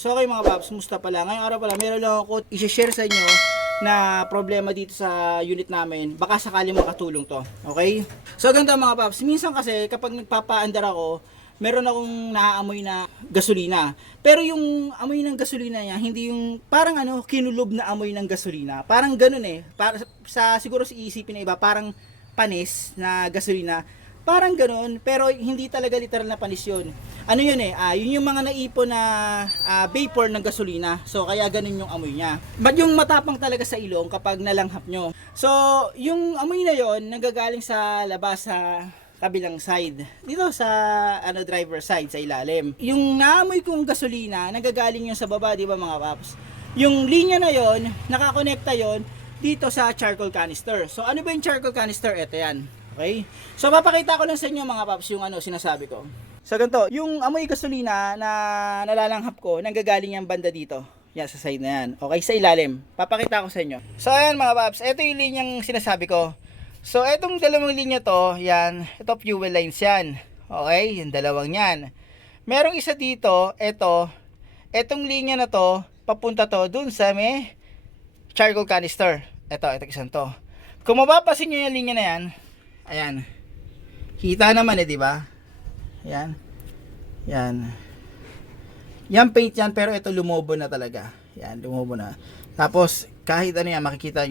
So okay mga paps, musta pala? Ngayong araw pala, meron lang ako i-share sa inyo na problema dito sa unit namin. Baka sakali makatulong to. Okay? So ganito mga paps, minsan kasi kapag nagpapaandar ako, meron akong naaamoy na gasolina. Pero yung amoy ng gasolina niya, hindi yung parang kinulob na amoy ng gasolina. Parang ganun eh. Para sa siguro si iisipin na iba, parang panis na gasolina. Parang ganun, pero hindi talaga literal na panis yun. Ano yun eh, yun yung mga naipon na vapor ng gasolina. So kaya ganun yung amoy niya. But yung matapang talaga sa ilong kapag nalanghap nyo. So yung amoy na yun, nanggagaling sa labas sa kabilang side. Dito sa driver side, sa ilalim. Yung naamoy kong gasolina, nanggagaling yun sa baba, di ba mga paps? Yung linya na yun, nakakonekta yun dito sa charcoal canister. So ano ba yung charcoal canister? Ito yan. Okay? So papakita ko lang sa inyo mga paps yung sinasabi ko. So ganito, yung amoy gasolina na nalalanghap ko, nanggagaling yung banda dito. Yan, sa side na yan. Okay, sa ilalim. Papakita ko sa inyo. So ayan mga paps, ito yung linyang sinasabi ko. So etong dalawang linya to, yan, ito fuel lines yan. Okay, yung dalawang yan. Merong isa dito, etong linya na to, papunta to dun sa may charcoal canister. Ito isang to. Kung mapapasin nyo yung linya na yan, ayan. Kita naman di ba? Ayan. Yan. Yan paint yan, pero ito lumobo na talaga. Yan, lumobo na. Tapos kahit yan, makikita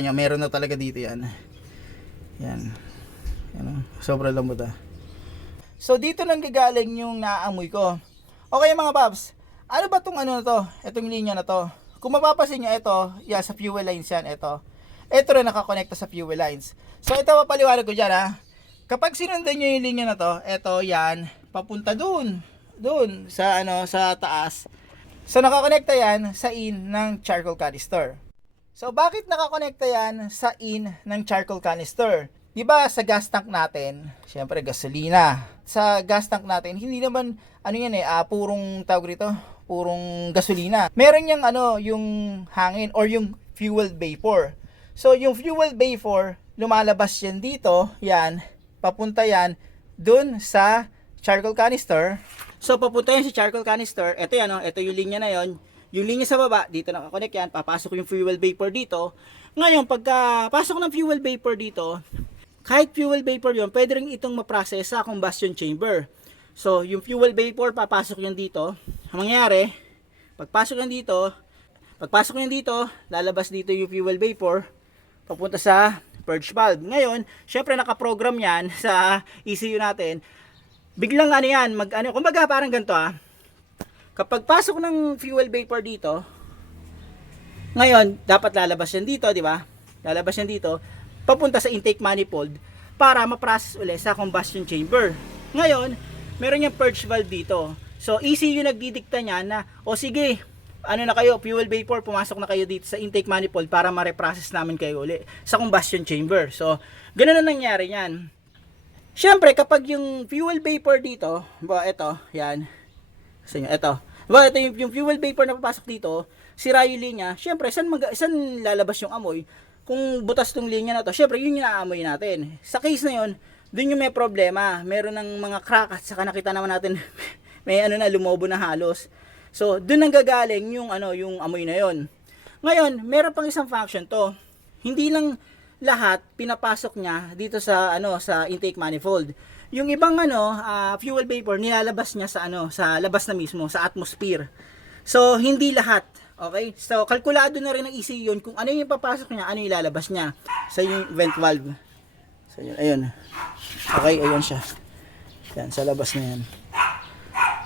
nyo meron na talaga dito yan. Yan. Yan, sobrang lambot So dito nang gagaling yung naamoy ko. Okay mga paps, ano ba tong na to? Itong linya na to. Kung mapapasin nyo, yan, sa fuel lines yan, ito rin nakakonekta sa fuel lines. So ito papaliwanag ko dyan Kapag sinundan nyo yung linya na to, yan, papunta dun sa sa taas. So nakakonekta yan sa in ng charcoal canister. So bakit nakakonekta yan sa in ng charcoal canister? 'Di ba sa gas tank natin, syempre gasolina. Sa gas tank natin, hindi naman purong tawag rito, purong gasolina. Meron yang yung hangin or yung fuel vapor. So yung fuel vapor, lumalabas yan dito, yan, papunta yan dun sa charcoal canister. So papunta yan sa charcoal canister. Ito yan, ito yung linya na yon. Yung linya sa baba, dito nakakonect yan, papasok yung fuel vapor dito. Ngayon, pagka pasok ng fuel vapor dito, kahit fuel vapor yon, pwede rin itong ma-process sa combustion chamber. So yung fuel vapor, papasok yan dito. Ang mangyayari, pagpasok yan dito, lalabas dito yung fuel vapor, papunta sa purge valve. Ngayon, syempre nakaprogram yan sa ECU natin. Biglang kumbaga parang ganito Kapag pasok ng fuel vapor dito, ngayon, dapat lalabas yan dito, di ba? Lalabas yan dito, papunta sa intake manifold para ma-process ulit sa combustion chamber. Ngayon, meron yung purge valve dito. So, ECU nagdidikta niya na, sige, na kayo, fuel vapor, pumasok na kayo dito sa intake manifold para ma-reprocess namin kayo ulit sa combustion chamber. So, ganun na nangyari yan. Siyempre, kapag yung fuel vapor dito, yan. Ito. Ito yung fuel vapor na papasok dito, sira yung linya. Siyempre, saan lalabas yung amoy? Kung butas tong linya na to, siyempre, yun yung naamoy natin. Sa case na yun, dun yung may problema. Meron ng mga crack at saka nakita naman natin, may lumobo na halos. So, dun nang gagaling yung amoy na yon. Ngayon, meron pang isang function to. Hindi lang lahat pinapasok niya dito sa sa intake manifold. Yung ibang fuel vapor nilalabas niya sa labas na mismo, sa atmosphere. So, hindi lahat. Okay? So, kalkulado na rin ng ECU yun kung ano yung papasok niya, ano yung ilalabas niya sa yung vent valve. So, ayun. Okay, ayun siya. Yan, sa labas na yan.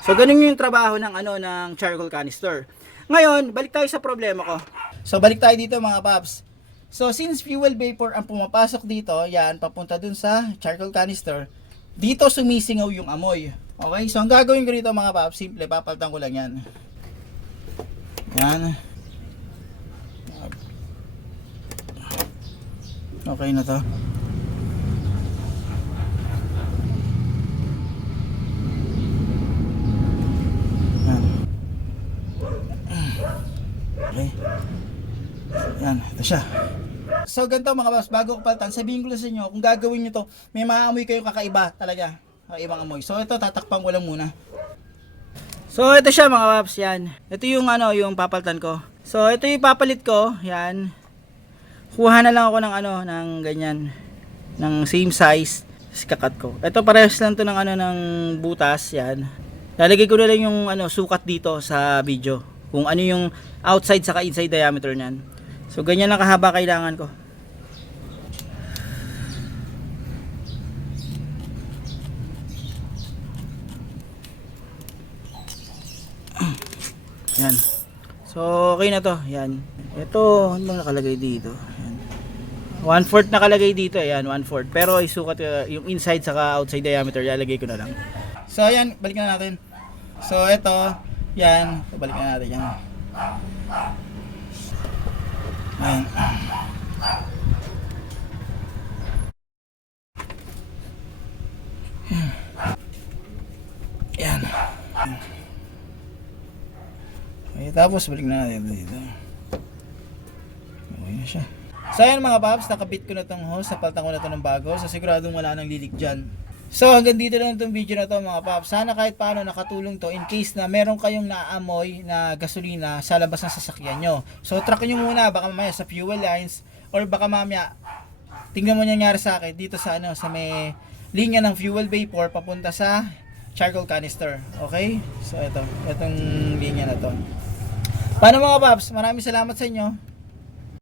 So, ganun yung trabaho ng ng charcoal canister. Ngayon, balik tayo sa problema ko. So, balik tayo dito mga paps. So, since fuel vapor ang pumapasok dito, yan, papunta dun sa charcoal canister, dito sumisingaw yung amoy. Okay? So, ang gagawin ko dito mga paps, simple, papalitan ko lang yan. Yan. Okay na to. Okay. Yan, ito siya. So ganito mga boss, bago ko palitan, sabihin ko lang sa inyo, kung gagawin nyo to, may maamoy kayong kakaiba talaga, kakaibang amoy. So ito, tatakpan ko lang muna. So ito siya mga paps, yan. Ito yung ano, yung papalitan ko. So ito yung papalit ko, yan. Kuha na lang ako ng ano, ng ganyan, ng same size. Kakat ko. Ito parehas lang to ng ano, ng butas, yan. Lalagay ko na lang yung ano, sukat dito sa video. Kung ano yung outside saka inside diameter niyan. So ganyan lang kahaba kailangan ko. Yan. So okay na to. Yan. Ito, ano bang nakalagay dito? Yan. 1/4 nakalagay dito. Yan, 1/4. Pero isukat yung inside saka outside diameter, ilalagay ko na lang. So ayan, balikan na natin. So ito, yan, balikan na natin yan. Ayan. Yan. Okay, tapos balik na natin dito. Okay na siya. So ayan mga paps, nakabit ko na tong hose, napalitan ko na to ng bago. So siguradong wala nang lilik dyan. So hanggang dito lang itong video na to mga paps. Sana kahit paano nakatulong to in case na meron kayong naamoy na gasolina sa labas ng sasakyan nyo. So track nyo muna, baka mamaya sa fuel lines or baka mamaya tingnan mo nangyari sa akin dito sa ano, sa may linya ng fuel vapor papunta sa charcoal canister. Okay? So itong linya na to. Paano mga paps? Maraming salamat sa inyo.